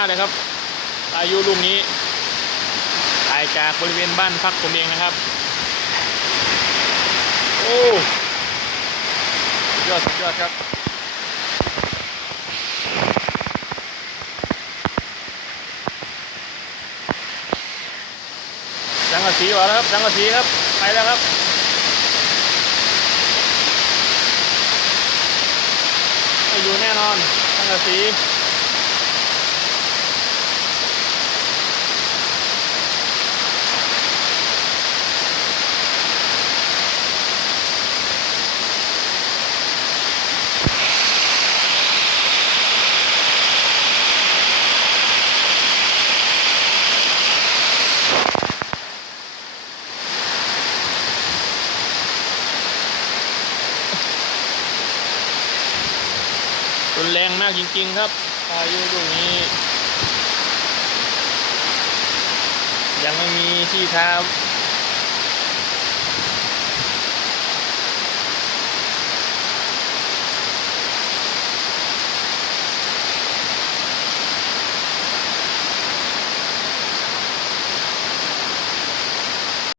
ากเลยครับพายุลูกนี้ถ่ายจากบริเวณบ้านพักผมเองนะครับโอ้ยอดสุดยอดครับสังกะสีมาแล้วครับสังกะสีครับไปแล้วครับไม่อยู่แน่นอนสังกะสีรุนแรงมากจริงๆครับพายุลูกนี้ยังไม่มีที่ท้า